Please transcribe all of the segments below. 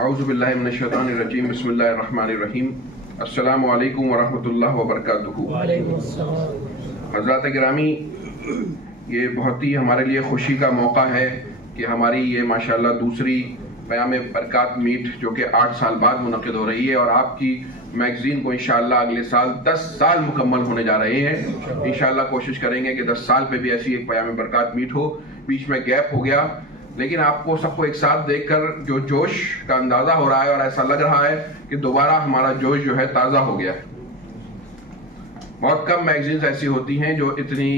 औज़ुबिल्लाहि मिनश्शैतानिर्रजीम बिस्मिल्लाहिर्रहमानिर्रहीम अस्सलामु अलैकुम वरहमतुल्लाहि वबरकातुहू। हज़रात गिरामी, ये बहुत ही हमारे लिए खुशी का मौका है कि हमारी ये माशाअल्लाह दूसरी क़याम बरक़ात मीट जो कि 8 साल बाद मुनक़िद हो रही है और आपकी मैगज़ीन को इंशाअल्लाह अगले साल 10 साल मुकम्मल होने जा रहे हैं। इंशाअल्लाह कोशिश करेंगे कि 10 साल पे भी ऐसी एक क़याम बरक़ात मीट हो। बीच में गैप हो गया, लेकिन आपको सबको एक साथ देखकर जो जोश का अंदाजा हो रहा है और ऐसा लग रहा है कि दोबारा हमारा जोश जो है ताज़ा हो गया है। बहुत कम मैगज़ीन्स ऐसी होती हैं जो इतनी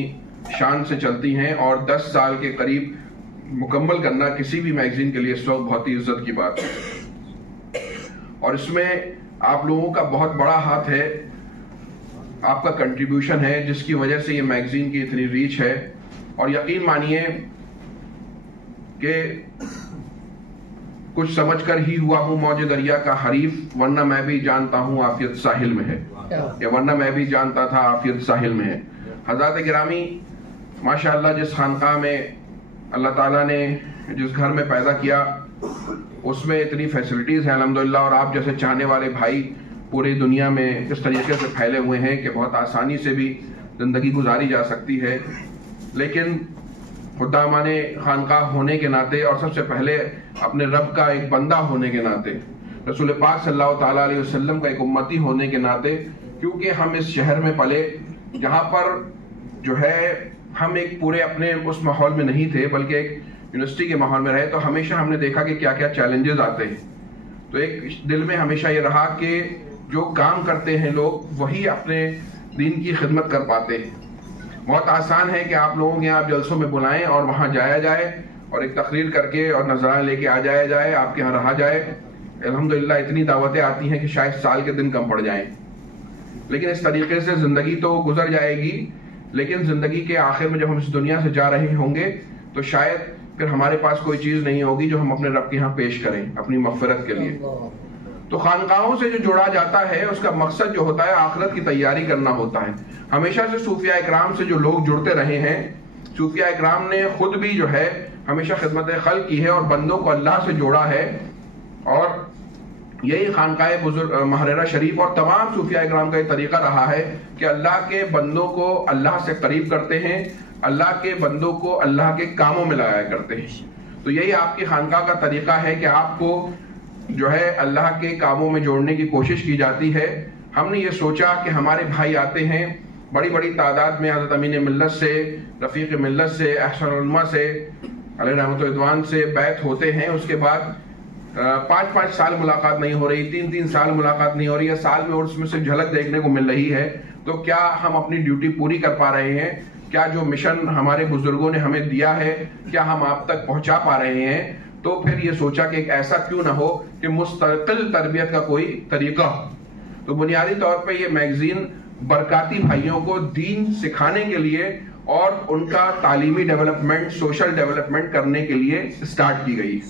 शान से चलती हैं और 10 साल के करीब मुकम्मल करना किसी भी मैगज़ीन के लिए इस वक्त बहुत ही इज्जत की बात है। और इसमें आप लोगों का बहुत बड़ा हाथ है, आपका कंट्रीब्यूशन है, जिसकी वजह से ये मैगज़ीन की इतनी रीच है। और यकीन मानिए कि कुछ समझकर ही हुआ हूँ मौज दरिया का हरीफ, वरना मैं भी जानता हूँ आफियत साहिल में है, या वरना मैं भी जानता था आफियत साहिल में है। हज़रात गिरामी, माशाअल्लाह जिस खानकाह में अल्लाह ताला ने जिस घर में पैदा किया उसमें इतनी फैसिलिटीज़ हैं अल्हम्दुलिल्लाह, और आप जैसे चाहने वाले भाई पूरी दुनिया में इस तरीके से फैले हुए हैं कि बहुत आसानी से भी ज़िंदगी गुजारी जा सकती है। लेकिन खुदामाने खानकाह होने के नाते और सबसे पहले अपने रब का एक बंदा होने के नाते, रसूल पाक सल्लल्लाहु ताला अलैहि वसल्लम का एक उम्मती होने के नाते, क्योंकि हम इस शहर में पले जहाँ पर जो है हम एक पूरे अपने उस माहौल में नहीं थे बल्कि एक यूनिवर्सिटी के माहौल में रहे, तो हमेशा हमने देखा कि क्या क्या चैलेंजेस आते हैं। तो एक दिल में हमेशा ये रहा कि जो काम करते हैं लोग वही अपने दीन की खिदमत कर पाते हैं। बहुत आसान है कि आप लोगों के यहाँ जलसों में बुलाएं और वहाँ जाया जाए और एक तकरीर करके और नजराना लेके आ जाया जाए, आपके यहाँ रहा जाए। अल्हम्दुलिल्लाह इतनी दावतें आती हैं कि शायद साल के दिन कम पड़ जाएं। लेकिन इस तरीके से ज़िंदगी तो गुजर जाएगी, लेकिन ज़िंदगी के आखिर में जब हम इस दुनिया से जा रहे होंगे तो शायद फिर हमारे पास कोई चीज़ नहीं होगी जो हम अपने रब के यहाँ पेश करें अपनी मग़फ़िरत के लिए। तो खानकाहों से जो जुड़ा जाता है उसका मकसद जो होता है आखिरत की तैयारी करना होता है। हमेशा से सूफिया इकराम से जो लोग जुड़ते रहे हैं, सूफिया इकराम ने खुद भी जो है हमेशा खिदमत खल्क़ की है और बंदों को अल्लाह से जोड़ा है। और यही खानकाह बुजुर्ग महरेरा शरीफ और तमाम सूफिया इकराम का ये तरीका रहा है कि अल्लाह के बंदों को अल्लाह से करीब करते हैं, अल्लाह के बंदों को अल्लाह के कामों में लगाया करते हैं। तो यही आपकी खानकाह का तरीका है कि आपको जो है अल्लाह के कामों में जोड़ने की कोशिश की जाती है। हमने ये सोचा कि हमारे भाई आते हैं बड़ी बड़ी तादाद में, हज़रत अमीन मिल्लत से, रफ़ीक़ मिल्लत से, अहसन उलमा से, अलैहि रहमत रिज़वान से बैत होते हैं। उसके बाद 5-5 साल मुलाकात नहीं हो रही, 3-3 साल मुलाकात नहीं हो रही है, साल में और उसमें से झलक देखने को मिल रही है। तो क्या हम अपनी ड्यूटी पूरी कर पा रहे हैं? क्या जो मिशन हमारे बुजुर्गों ने हमें दिया है क्या हम आप तक पहुंचा पा रहे हैं? तो फिर ये सोचा कि ऐसा क्यों ना हो कि मुस्तकिल तरबियत का कोई तरीका हो। तो बुनियादी तौर पे ये मैगजीन बरकाती भाइयों को दीन सिखाने के लिए और उनका तालीमी डेवलपमेंट, सोशल डेवलपमेंट करने के लिए स्टार्ट की गई।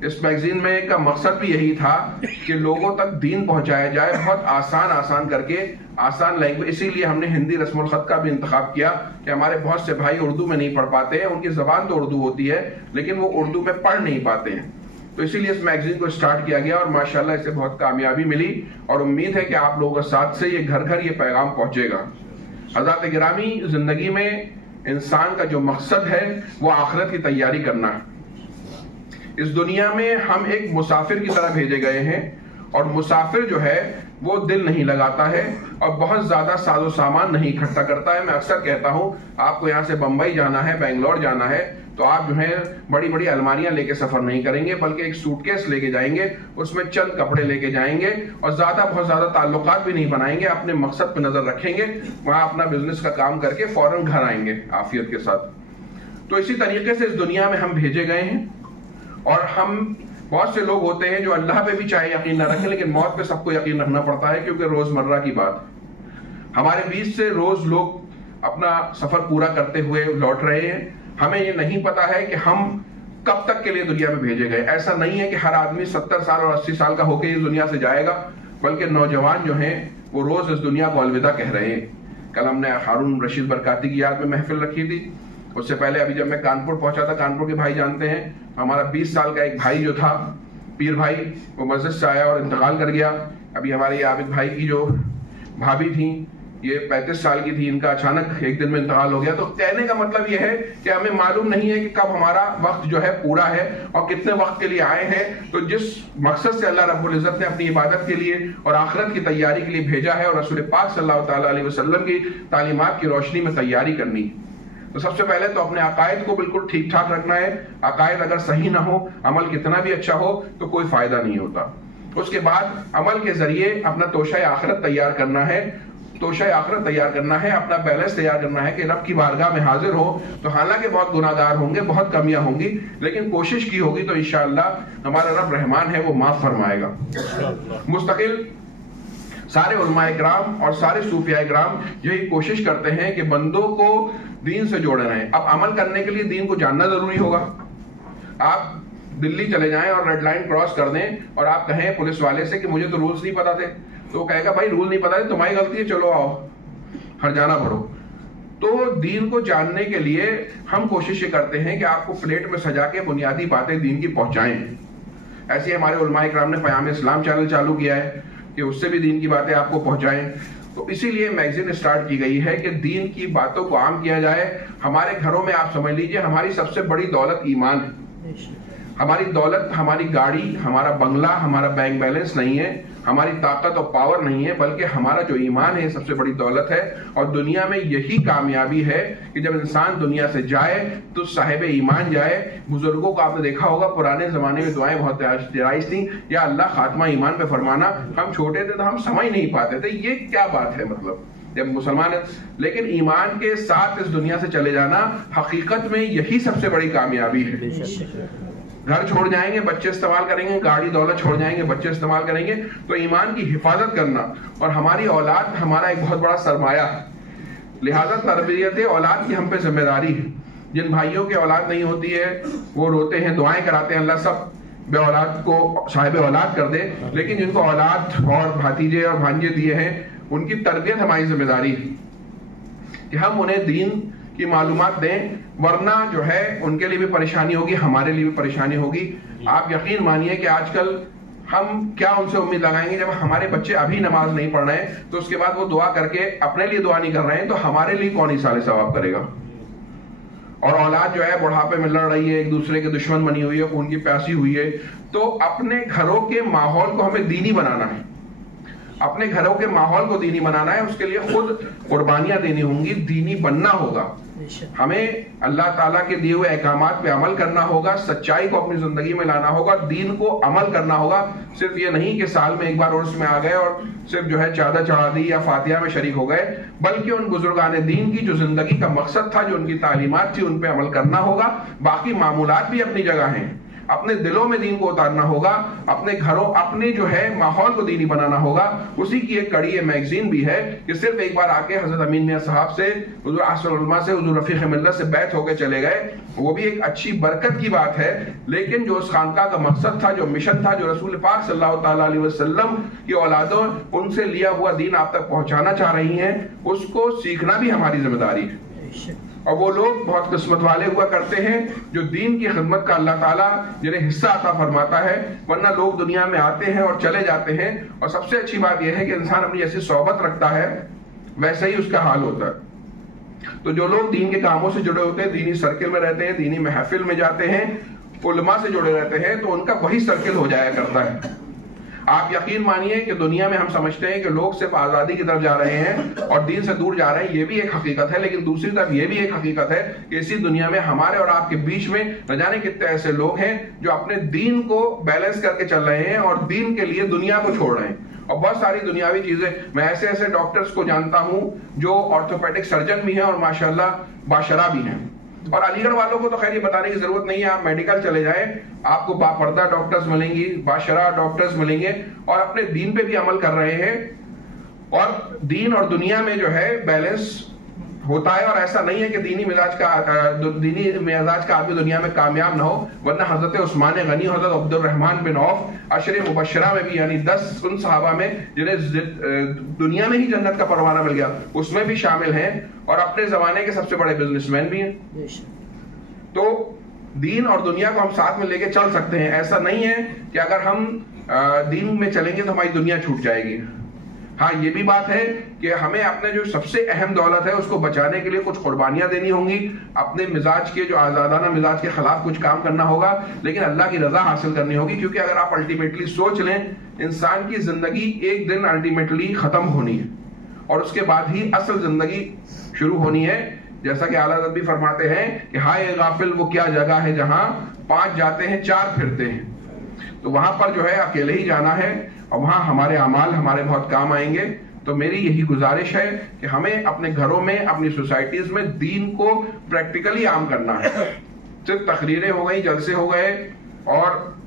इस मैगजीन में का मकसद भी यही था कि लोगों तक दीन पहुंचाया जाए, बहुत आसान करके, आसान लैंग्वेज। इसीलिए हमने हिंदी रस्मुल खत का भी इंतखाब किया कि हमारे बहुत से भाई उर्दू में नहीं पढ़ पाते हैं, उनकी जबान तो उर्दू होती है लेकिन वो उर्दू में पढ़ नहीं पाते हैं। तो इसीलिए इस मैगजीन को स्टार्ट किया गया और माशाल्लाह इसे बहुत कामयाबी मिली और उम्मीद है कि आप लोगों के साथ से ये घर घर ये पैगाम पहुंचेगा। हज़रात गिरामी, जिंदगी में इंसान का जो मकसद है वो आखिरत की तैयारी करना है। इस दुनिया में हम एक मुसाफिर की तरह भेजे गए हैं और मुसाफिर जो है वो दिल नहीं लगाता है और बहुत ज्यादा साजो सामान नहीं इकट्ठा करता है। मैं अक्सर कहता हूँ आपको यहाँ से बंबई जाना है, बेंगलोर जाना है, तो आप जो है बड़ी बड़ी अलमारियां लेके सफर नहीं करेंगे बल्कि एक सूटकेस लेके जाएंगे, उसमें चंद कपड़े लेके जाएंगे और बहुत ज्यादा ताल्लुकात भी नहीं बनाएंगे, अपने मकसद पे नजर रखेंगे, वहां अपना बिजनेस का काम करके फौरन घर आएंगे आफियत के साथ। तो इसी तरीके से इस दुनिया में हम भेजे गए हैं और हम बहुत से लोग होते हैं जो अल्लाह पे भी चाहे यकीन न रखें लेकिन मौत पे सबको यकीन रखना पड़ता है, क्योंकि रोजमर्रा की बात हमारे बीच से रोज लोग अपना सफर पूरा करते हुए लौट रहे हैं। हमें ये नहीं पता है कि हम कब तक के लिए दुनिया में भेजे गए। ऐसा नहीं है कि हर आदमी 70 साल और 80 साल का होकर इस दुनिया से जाएगा, बल्कि नौजवान जो हैं वो रोज इस दुनिया को अलविदा कह रहे हैं। कल हमने हारून रशीद बरकाती की याद में महफिल रखी थी। उससे पहले अभी जब मैं कानपुर पहुंचा था, कानपुर के भाई जानते हैं, हमारा 20 साल का एक भाई जो था पीर भाई वो मस्जिद से आया और इंतकाल कर गया। अभी हमारे आबिद भाई की जो भाभी थी ये 35 साल की थी, इनका अचानक एक दिन में इंतकाल हो गया। तो कहने का मतलब ये है कि हमें मालूम नहीं है कि कब हमारा वक्त जो है पूरा है और कितने वक्त के लिए आए हैं। तो जिस मकसद से अल्लाह रब्बुल इज्जत ने अपनी इबादत के लिए और आखिरत की तैयारी के लिए भेजा है और रसूल पाक सल्लल्लाहु ताला अलैहि वसल्लम की तालीमात की रोशनी में तैयारी करनी, तो सबसे पहले तो अपने अकायद को बिल्कुल ठीक ठाक रखना है। अकायद अगर सही ना हो, अमल कितना भी अच्छा हो तो कोई फायदा नहीं होता। उसके बाद अमल के जरिए अपना तोशा आखिरत तैयार करना है, तोशा आखिरत तैयार करना है, अपना बैलेंस तैयार करना है कि रब की बारगाह में हाजिर हो तो हालांकि बहुत गुनाहगार होंगे, बहुत कमियां होंगी, लेकिन कोशिश की होगी तो इंशाअल्लाह हमारा रब रहमान है, वो माफ फरमाएगा। मुस्तकिल सारे उलमाए किराम और सारे सूफिया किराम यही कोशिश करते हैं कि बंदों को दीन से जोड़े रहें। अब अमल करने के लिए दीन को जानना जरूरी होगा। आप दिल्ली चले जाएं और रेड लाइन क्रॉस कर दें और आप कहें पुलिस वाले से कि मुझे तो रूल्स नहीं पता थे, तो वो कहेगा भाई रूल नहीं पता है, तुम्हारी गलती है, चलो आओ हरजाना भरो। तो दीन को जानने के लिए हम कोशिश ये करते हैं कि आपको प्लेट में सजा के बुनियादी बातें दीन की पहुंचाएं। ऐसे हमारे उलमाए किराम ने पयाम इस्लाम चैनल चालू किया है कि उससे भी दीन की बातें आपको पहुंचाएं। तो इसीलिए मैगजीन स्टार्ट की गई है कि दीन की बातों को आम किया जाए। हमारे घरों में आप समझ लीजिए हमारी सबसे बड़ी दौलत ईमान है। हमारी दौलत, हमारी गाड़ी, हमारा बंगला, हमारा बैंक बैलेंस नहीं है, हमारी ताकत और पावर नहीं है, बल्कि हमारा जो ईमान है सबसे बड़ी दौलत है। और दुनिया में यही कामयाबी है कि जब इंसान दुनिया से जाए तो साहिब ईमान जाए। बुजुर्गों को आपने देखा होगा पुराने जमाने में दुआएं बहुत जायज थी, या अल्लाह खात्मा ईमान पे फरमाना। हम छोटे थे तो हम समझ नहीं पाते थे ये क्या बात है, मतलब जब मुसलमान है, लेकिन ईमान के साथ इस दुनिया से चले जाना हकीकत में यही सबसे बड़ी कामयाबी है। घर छोड़ जाएंगे, बच्चे इस्तेमाल करेंगे, गाड़ी दौलत छोड़ जाएंगे, बच्चे इस्तेमाल करेंगे, तो ईमान की हिफाजत करना और हमारी औलाद हमारा एक बहुत बड़ा सरमाया है। लिहाजा तरबियत औलाद की हम पे जिम्मेदारी है। जिन भाइयों की औलाद नहीं होती है वो रोते हैं, दुआएं कराते हैं, अल्लाह सब बे औलाद को साहिब औलाद कर दे, लेकिन जिनको औलाद और भातीजे और भांजे दिए हैं उनकी तरबियत हमारी जिम्मेदारी है कि हम उन्हें दीन की मालूमात दें, वरना जो है उनके लिए भी परेशानी होगी, हमारे लिए भी परेशानी होगी। आप यकीन मानिए कि आजकल हम क्या उनसे उम्मीद लगाएंगे जब हमारे बच्चे अभी नमाज नहीं पढ़ रहे हैं, तो उसके बाद वो दुआ करके अपने लिए दुआ नहीं कर रहे हैं, तो हमारे लिए कौन इसाले सवाब करेगा। और औलाद जो है बुढ़ापे में लड़ रही है, एक दूसरे के दुश्मन बनी हुई है, उनकी प्यासी हुई है। तो अपने घरों के माहौल को हमें दीनी बनाना है, अपने घरों के माहौल को दीनी बनाना है। उसके लिए खुद कुर्बानियां देनी होंगी, दीनी बनना होगा। हमें अल्लाह ताला के दिए हुए अहकामात पे अमल करना होगा, सच्चाई को अपनी जिंदगी में लाना होगा, दीन को अमल करना होगा। सिर्फ ये नहीं कि साल में एक बार उर्स में आ गए और सिर्फ जो है चादर चढ़ा दी या फातिहा में शरीक हो गए, बल्कि उन बुजुर्गाने दीन की जो जिंदगी का मकसद था, जो उनकी तालीमात थी, उन पे अमल करना होगा। बाकी मामूलात भी अपनी जगह हैं, अपने दिलों में दीन को उतारना होगा, अपने घरों, अपने जो है माहौल को दीनी बनाना होगा। उसी की एक कड़ी ये मैगजीन भी है कि सिर्फ एक बार आके हजरत अमीन मियां साहब से, हुजूर आसर उलमा से, हुजूर रफीक मिल्लत से बैत होके चले गए, वो भी एक अच्छी बरकत की बात है। लेकिन जो उस खानका का मकसद था, जो मिशन था, जो रसूल पाक सल्लल्लाहु ताला अलैहि वसल्लम की औलादों उनसे लिया हुआ दीन आप तक पहुंचाना चाह रही हैं, उसको सीखना भी हमारी जिम्मेदारी है। और वो लोग बहुत किस्मत वाले हुआ करते हैं जो दीन की खिदमत का अल्लाह ताला जिन्हें हिस्सा अता फरमाता है, वरना लोग दुनिया में आते हैं और चले जाते हैं। और सबसे अच्छी बात यह है कि इंसान अपनी जैसी सोहबत रखता है वैसा ही उसका हाल होता है। तो जो लोग दीन के कामों से जुड़े होते हैं, दीनी सर्किल में रहते हैं, दीनी महफिल में जाते हैं, उलमा से जुड़े रहते हैं, तो उनका वही सर्किल हो जाया करता है। आप यकीन मानिए कि दुनिया में हम समझते हैं कि लोग सिर्फ आजादी की तरफ जा रहे हैं और दीन से दूर जा रहे हैं, ये भी एक हकीकत है। लेकिन दूसरी तरफ ये भी एक हकीकत है कि इसी दुनिया में हमारे और आपके बीच में न जाने कितने ऐसे लोग हैं जो अपने दीन को बैलेंस करके चल रहे हैं और दीन के लिए दुनिया को छोड़ रहे हैं। और बहुत सारी दुनियावी चीजें, मैं ऐसे ऐसे डॉक्टर्स को जानता हूं जो ऑर्थोपेडिक सर्जन भी हैं और माशाल्लाह बाशरा भी हैं। और अलीगढ़ वालों को तो खैर ये बताने की जरूरत नहीं है, आप मेडिकल चले जाएं, आपको बापर्दा डॉक्टर्स मिलेंगी, बाशरा डॉक्टर्स मिलेंगे और अपने दीन पे भी अमल कर रहे हैं। और दीन और दुनिया में जो है बैलेंस होता है। और ऐसा नहीं है कि दीनी मिजाज का आदमी दुनिया में कामयाब ना हो, वरना हजरत उस्मान गनी, हजरत अब्दुर्रहमान बिन औफ अशरे मुबशरा में भी, यानी 10 उन सहाबा में जिन्हें दुनिया में ही जन्नत का परवाना मिल गया, उसमें भी शामिल हैं और अपने जमाने के सबसे बड़े बिजनेसमैन भी हैं। तो दीन और दुनिया को हम साथ में लेके चल सकते हैं। ऐसा नहीं है कि अगर हम दीन में चलेंगे तो हमारी दुनिया छूट जाएगी। हाँ, ये भी बात है कि हमें अपने जो सबसे अहम दौलत है उसको बचाने के लिए कुछ कुर्बानियां देनी होंगी, अपने मिजाज के जो आजादाना मिजाज के खिलाफ कुछ काम करना होगा, लेकिन अल्लाह की रजा हासिल करनी होगी। क्योंकि अगर आप अल्टीमेटली सोच लें, इंसान की जिंदगी एक दिन अल्टीमेटली खत्म होनी है और उसके बाद ही असल जिंदगी शुरू होनी है। जैसा कि आला हज़रत भी फरमाते हैं कि हाय गाफिल वो क्या जगह है जहां 5 जाते हैं 4 फिरते हैं। तो वहां पर जो है अकेले ही जाना है और वहां हमारे अमाल हमारे बहुत काम आएंगे। तो मेरी यही गुजारिश है कि हमें अपने घरों में, अपनी सोसाइटीज में दीन को प्रैक्टिकली आम करना है। सिर्फ तकरीरें हो गई, जलसे हो गए और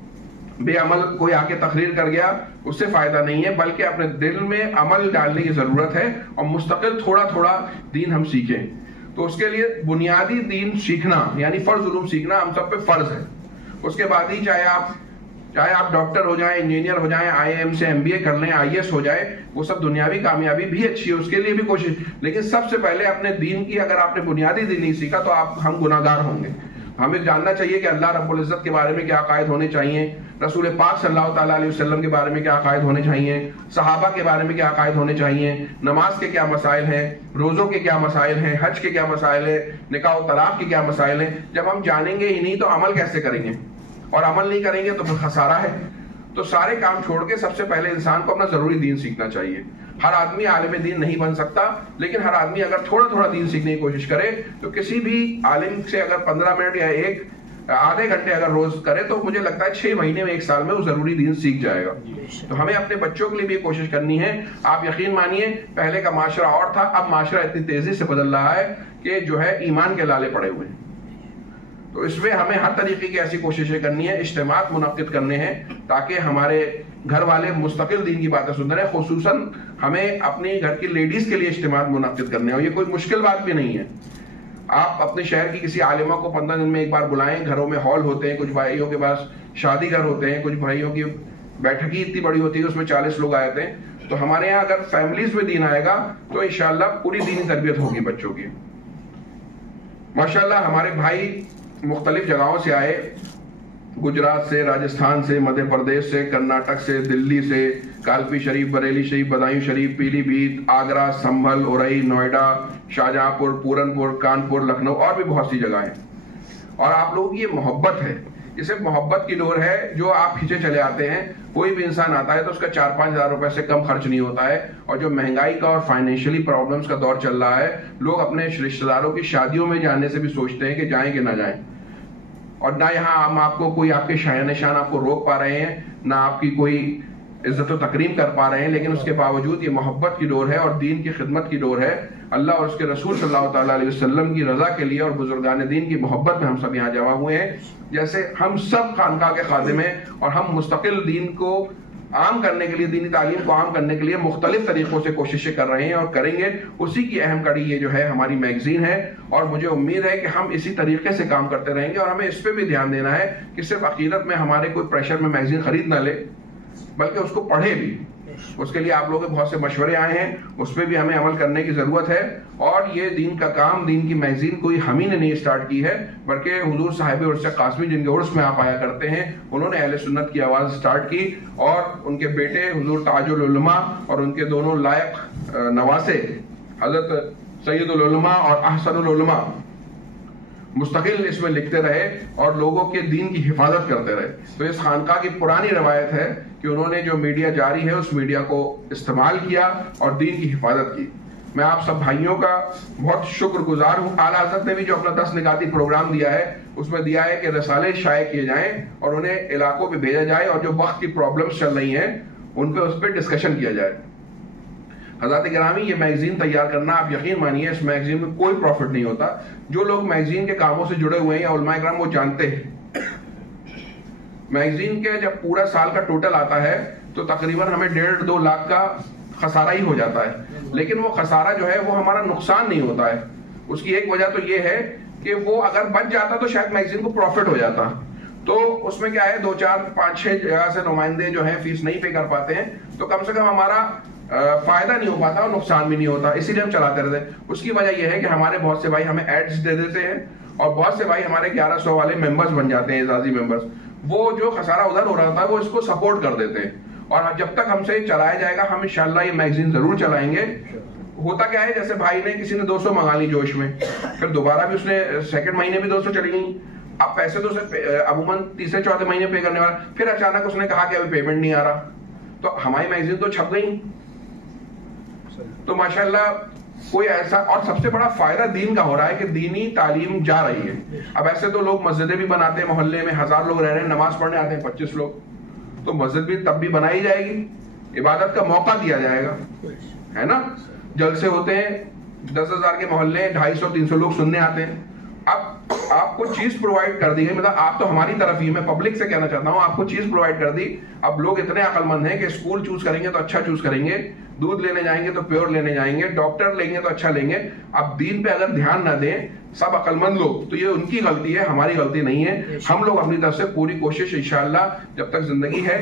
बेअमल कोई आके तकरीर कर गया, उससे फायदा नहीं है, बल्कि अपने दिल में अमल डालने की जरूरत है और मुस्तकिल थोड़ा थोड़ा दीन हम सीखें। तो उसके लिए बुनियादी दीन सीखना यानी फर्ज उलूम सीखना हम सब पे फर्ज है। उसके बाद ही चाहे आप डॉक्टर हो जाएं, इंजीनियर हो जाएं, IIM से MBA कर लें, IAS हो जाए, वो सब दुनियावी कामयाबी भी अच्छी है, उसके लिए भी कोशिश। लेकिन सबसे पहले अपने दीन की, अगर आपने बुनियादी दीन नहीं सीखा तो हम गुनाहगार होंगे। हमें जानना चाहिए कि अल्लाह रब्बुल इज्जत के बारे में क्या अकायद होने चाहिए, रसूल पाक सल्लल्लाहु ताला अलैहि वसल्लम के बारे में क्या अकायद होने चाहिए, सहाबा के बारे में क्या अकायद होने चाहिए, नमाज के क्या मसाइल हैं, रोजों के क्या मसाइल हैं, हज के क्या मसाइल है, निकाह और तलाक के क्या मसाइल हैं। जब हम जानेंगे ही नहीं तो अमल कैसे करेंगे, और अमल नहीं करेंगे तो फिर खसारा है। तो सारे काम छोड़ के सबसे पहले इंसान को अपना जरूरी दीन सीखना चाहिए। हर आदमी आलिम दीन नहीं बन सकता, लेकिन हर आदमी अगर थोड़ा थोड़ा दीन सीखने की कोशिश करे तो किसी भी आलिम से अगर 15 मिनट या आधे घंटे अगर रोज करे तो मुझे लगता है 6 महीने में 1 साल में वो जरूरी दीन सीख जाएगा। तो हमें अपने बच्चों के लिए भी कोशिश करनी है। आप यकीन मानिए, पहले का माशरा और था, अब माशरा इतनी तेजी से बदल रहा है कि जो है ईमान के लाले पड़े हुए हैं। तो इसमें हमें हर तरीके की ऐसी कोशिशें करनी है, इज्तिमात मुनक्किद करने हैं ताकि हमारे घर वाले मुस्तकिल दीन की बातें सुनते रहे। खुसूसन हमें अपने घर की लेडीज के लिए इज्तिमात मुनक्किद करने हैं, और ये कोई मुश्किल बात भी नहीं है। आप अपने शहर की किसी आलिमा को 15 दिन में एक बार बुलाएं। घरों में हॉल होते हैं, कुछ भाइयों के पास शादी घर होते हैं, कुछ भाइयों की बैठक ही इतनी बड़ी होती है उसमें 40 लोग आए थे। तो हमारे यहाँ अगर फैमिलीज में दीन आएगा तो इंशाअल्लाह पूरी दीनी तरबियत होगी बच्चों की। माशाअल्लाह हमारे भाई मुख्तलिफ जगहों से आए, गुजरात से, राजस्थान से, मध्य प्रदेश से, कर्नाटक से, दिल्ली से, कालपी शरीफ, बरेली शरीफ, बदायूं शरीफ, पीलीभीत, आगरा, संभल, उरई, नोएडा, शाहजहांपुर, पूरनपुर, कानपुर, लखनऊ और भी बहुत सी जगह हैं। और आप लोगों की ये मोहब्बत है, ये सिर्फ मोहब्बत की डोर है जो आप खींचे चले आते हैं। कोई भी इंसान आता है तो उसका 4-5 हज़ार रुपए से कम खर्च नहीं होता है। और जो महंगाई का और फाइनेंशियली प्रॉब्लम्स का दौर चल रहा है, लोग अपने रिश्तेदारों की शादियों में जाने से भी सोचते हैं कि जाएं कि ना जाएं। और ना यहाँ हम आपको कोई आपके शान निशान आपको रोक पा रहे हैं, ना आपकी कोई इज्जत व तकरीम कर पा रहे हैं, लेकिन उसके बावजूद ये मोहब्बत की डोर है और दीन की खिदमत की डोर है। अल्लाह और उसके रसूल सल्लल्लाहु ताला अलैहि वसल्लम की रजा के लिए और बुजुर्गान दीन की मोहब्बत में हम सब यहाँ जमा हुए हैं। जैसे हम सब खानका के खादिम हैं और हम मुस्तकिल दीन को आम करने के लिए, दीनी तालीम को आम करने के लिए मुख्तलिफ तरीकों से कोशिशें कर रहे हैं और करेंगे। उसी की अहम कड़ी ये जो है हमारी मैगजीन है, और मुझे उम्मीद है कि हम इसी तरीके से काम करते रहेंगे। और हमें इस पर भी ध्यान देना है कि सिर्फ अकीदत में हमारे कोई प्रेशर में मैगजीन खरीद ना ले, बल्कि उसको पढ़े भी। उसके लिए आप लोगों के बहुत से मशवरे आए हैं, उस पर भी हमें अमल करने की जरूरत है। और ये दीन का काम, दीन की मैगजीन कोई हम ही ने नहीं स्टार्ट की है, बल्कि हुजूर साहिब उर्स कासमी जिनके उर्स में आप आया करते हैं, उन्होंने अहले सुन्नत की आवाज स्टार्ट की। और उनके बेटे हुजूर ताजुल उलमा और उनके दोनों लायक नवासे हजरत सैयदुल उलमा और अहसनुल उलमा मुस्तकिल इसमें लिखते रहे और लोगों के दीन की हिफाजत करते रहे। तो इस खानका की पुरानी रवायत है कि उन्होंने जो मीडिया जारी है उस मीडिया को इस्तेमाल किया और दीन की हिफाजत की। मैं आप सब भाइयों का बहुत शुक्रगुजार हूँ। आला हज़रत ने भी जो अपना 10 निकाती प्रोग्राम दिया है उसमें दिया है कि रसाले शाये किए जाएं और उन्हें इलाकों में भेजा जाए और जो वक्त की प्रॉब्लम्स चल रही हैं उन पर उस पर डिस्कशन किया जाए। हज़रात गिरामी, ये मैगजीन तैयार करना, आप यकीन मानिए इस मैगजीन में कोई प्रॉफिट नहीं होता। जो लोग मैगजीन के कामों से जुड़े हुए हैं या उलमा इकराम वो जानते हैं। मैगजीन के जब पूरा साल का टोटल आता है तो तकरीबन हमें 1.5-2 लाख का खसारा ही हो जाता है। लेकिन वो खसारा जो है वो हमारा नुकसान नहीं होता है। उसकी एक वजह तो ये है कि वो अगर बच जाता तो शायद मैगजीन को प्रॉफिट हो जाता। तो उसमें क्या है, 2-4-5-6 जगह से नुमाइंदे जो है फीस नहीं पे कर पाते हैं, तो कम से कम हमारा फायदा नहीं हो पाता और नुकसान भी नहीं होता, इसीलिए हम चलाते रहते हैं। उसकी वजह यह है कि हमारे बहुत से भाई हमें एड्स दे देते हैं और बहुत से भाई हमारे 1100 वाले मेंबर्स बन जाते हैं, एजाजी मेंबर्स। वो जो खसारा उधर हो रहा था वो इसको सपोर्ट कर देते हैं, और जब तक हमसे चलाया जाएगा हम इंशाल्लाह ये मैगजीन जरूर चलाएंगे। होता क्या है, जैसे भाई ने किसी ने 200 मंगा ली जोश में, फिर दोबारा भी उसने सेकंड महीने भी 200 चली गई, अब पैसे तो उसे अमूमन तीसरे चौथे महीने पे करने वाला, फिर अचानक उसने कहा कि अभी पेमेंट नहीं आ रहा, तो हमारी मैगजीन तो छप गई। तो माशाल्लाह कोई ऐसा, और सबसे बड़ा फायदा दीन का हो रहा है कि दीनी तालीम जा रही है। अब ऐसे तो लोग मस्जिदें भी बनाते हैं, मोहल्ले में 1000 लोग रह रहे हैं, नमाज पढ़ने आते हैं 25 लोग, तो मस्जिद भी तब भी बनाई जाएगी, इबादत का मौका दिया जाएगा, है ना। जलसे होते हैं 10,000 के मोहल्ले, 250-300 लोग सुनने आते हैं। अब आपको चीज प्रोवाइड कर दी गई, मतलब आप तो हमारी तरफ ही, मैं पब्लिक से कहना चाहता हूं, आपको चीज प्रोवाइड कर दी। अब लोग इतने अक्लमंद हैं कि स्कूल चूज करेंगे तो अच्छा चूज करेंगे, दूध लेने जाएंगे तो प्योर लेने जाएंगे, डॉक्टर लेंगे तो अच्छा लेंगे। अब दीन पे अगर ध्यान न दें सब अक्लमंद लोग, तो ये उनकी गलती है, हमारी गलती नहीं है। हम लोग अपनी तरफ से पूरी कोशिश इंशाअल्लाह जब तक जिंदगी है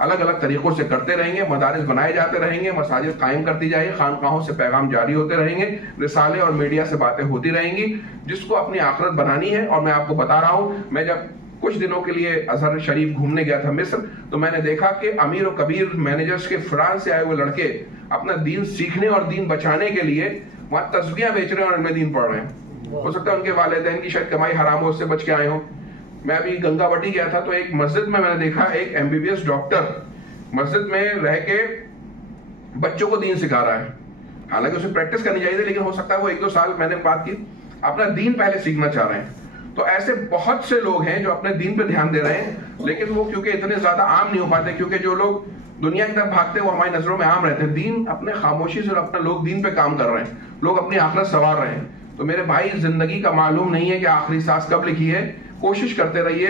अलग अलग तरीकों से करते रहेंगे, मदारिस बनाए जाते रहेंगे, मसाजिद कायम करती जाएगी, खानकाहों से पैगाम जारी होते रहेंगे, रिसाले और मीडिया से बातें होती रहेंगी, जिसको अपनी आखिरत बनानी है। और मैं आपको बता रहा हूं, मैं जब कुछ दिनों के लिए अजहर शरीफ घूमने गया था मिस्र, तो मैंने देखा कि अमीर और कबीर मैनेजर्स के फ्रांस से आए हुए लड़के अपना दीन सीखने और दीन बचाने के लिए वहां तस्बीहां बेच रहे हैं और इनमें दीन पढ़ रहे हैं। हो सकता है उनके वालिदैन की शायद कमाई हराम हो, उससे बच के आए हो। मैं अभी गंगावटी गया था, तो एक मस्जिद में मैंने देखा एक MBBS डॉक्टर मस्जिद में रह के बच्चों को दीन सिखा रहा है। हालांकि उसे प्रैक्टिस करनी चाहिए, लेकिन हो सकता है वो 1-2 साल, मैंने बात की, अपना दीन पहले सीखना चाह रहे हैं। तो ऐसे बहुत से लोग हैं जो अपने दीन पे ध्यान दे रहे हैं, लेकिन वो क्योंकि इतने ज्यादा आम नहीं हो पाते, क्योंकि जो लोग दुनिया की तरफ भागते हैं वो हमारी नजरों में आम रहते हैं। दीन अपने खामोशी से अपना लोग दीन पे काम कर रहे हैं, लोग अपनी आखिरत संवार रहे हैं। तो मेरे भाई, जिंदगी का मालूम नहीं है कि आखिरी सांस कब लिखी है, कोशिश करते रहिए।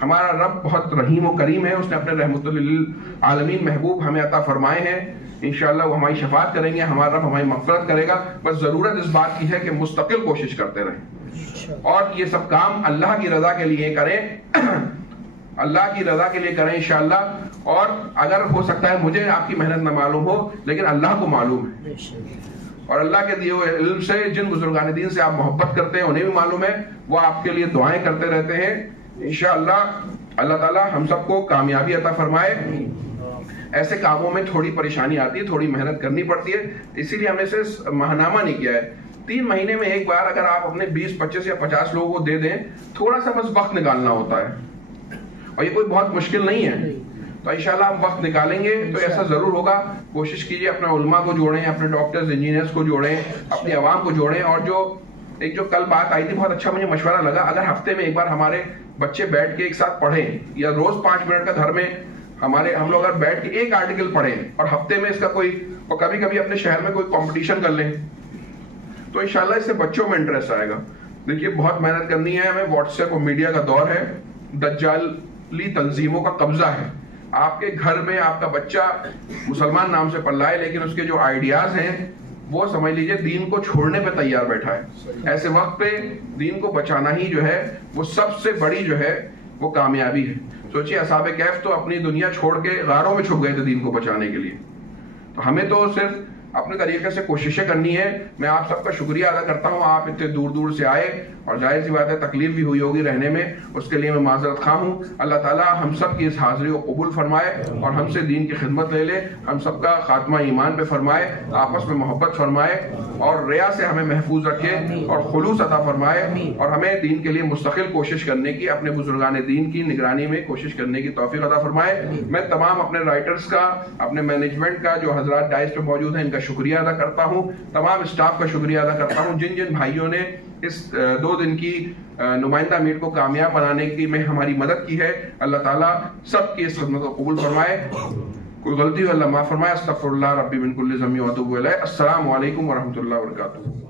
हमारा रब बहुत रहीम और करीम है, उसने अपने रहमतुल लिल आलमीन महबूब हमें अता फरमाए हैं। इंशाअल्लाह वो हमारी शफात करेंगे, हमारा रब हमारी मग़फ़िरत करेगा। बस जरूरत इस बात की है कि मुस्तकिल कोशिश करते रहें और ये सब काम अल्लाह की रजा के लिए करें अल्लाह की रजा के लिए करें इंशाअल्लाह। और अगर हो सकता है मुझे आपकी मेहनत न मालूम हो, लेकिन अल्लाह को मालूम है, और अल्लाह के दिए हुए इल्म से जिन बुजुर्गान दीन से आप मोहब्बत करते हैं उन्हें भी मालूम है, वो आपके लिए दुआएं करते रहते हैं। इंशाअल्लाह अल्लाह ताला हम सबको कामयाबी अता फरमाए। ऐसे कामों में थोड़ी परेशानी आती है, थोड़ी मेहनत करनी पड़ती है, इसीलिए हमने इसे माहनामा नहीं किया है। 3 महीने में एक बार अगर आप अपने 20, 25 या 50 लोगों को दे दें, थोड़ा सा बस वक्त निकालना होता है, और ये कोई बहुत मुश्किल नहीं है। तो इंशाल्लाह हम वक्त निकालेंगे तो ऐसा जरूर होगा। कोशिश कीजिए अपने उलमा को जोड़ें, अपने डॉक्टर्स इंजीनियर्स को जोड़ें, अपनी आवाम को जोड़ें। और जो कल बात आई थी, बहुत अच्छा मुझे मशवरा लगा, अगर हफ्ते में एक बार हमारे बच्चे बैठ के एक साथ पढ़ें, या रोज 5 मिनट का घर में हम लोग अगर बैठ के एक आर्टिकल पढ़ें और हफ्ते में इसका कोई, और कभी कभी अपने शहर में कोई कंपटीशन कर लें, तो इंशाल्लाह इससे बच्चों में इंटरेस्ट आएगा। देखिए बहुत मेहनत करनी है हमें, व्हाट्सएप और मीडिया का दौर है, दज्जाली तंजीमों का कब्जा है। आपके घर में आपका बच्चा मुसलमान नाम से पल्ला है, लेकिन उसके जो आइडियाज हैं वो समझ लीजिए दीन को छोड़ने पे तैयार बैठा है। ऐसे वक्त पे दीन को बचाना ही जो है वो सबसे बड़ी जो है वो कामयाबी है। सोचिए असहाबे कैफ तो अपनी दुनिया छोड़ के गारों में छुप गए थे दीन को बचाने के लिए। तो हमें तो सिर्फ अपने तरीके से कोशिशें करनी है। मैं आप सबका शुक्रिया अदा करता हूँ, आप इतने दूर दूर से आए, और जाहिर सी बात है तकलीफ भी हुई होगी रहने में, उसके लिए मैं माजरत खा हूँ। अल्लाह ताला हम सब की इस हाजिरी को कबूल फरमाए और हमसे दीन की खिदमत ले ले, हम सबका खात्मा ईमान पे फरमाए, आपस में मोहब्बत फरमाए, और रिया से हमें महफूज रखे और खुलूस अता फरमाए, और हमें दीन के लिए मुस्तकिल कोशिश करने की, अपने बुजुर्गान दीन की निगरानी में कोशिश करने की तौफीक अता फरमाए। मैं तमाम अपने राइटर्स का, अपने मैनेजमेंट का, जो हजरात डाइस पे मौजूद हैं, इनका शुक्रिया अदा करता हूँ। तमाम स्टाफ का शुक्रिया अदा करता हूँ, जिन जिन भाइयों ने इस 2 दिन की नुमाइंदा मीट को कामयाब बनाने की में हमारी मदद की है। अल्लाह ताला सबकी इस खिदमत को कबूल फरमाए, कोई गलती हो अल्लाह माफ फरमाए। अस्तगफिरुल्लाह रब्बी मिन कुल्ली ज़म्बि व अतूबु इलैह। अस्सलामु अलैकुम व रहमतुल्लाहि व बरकातुहू।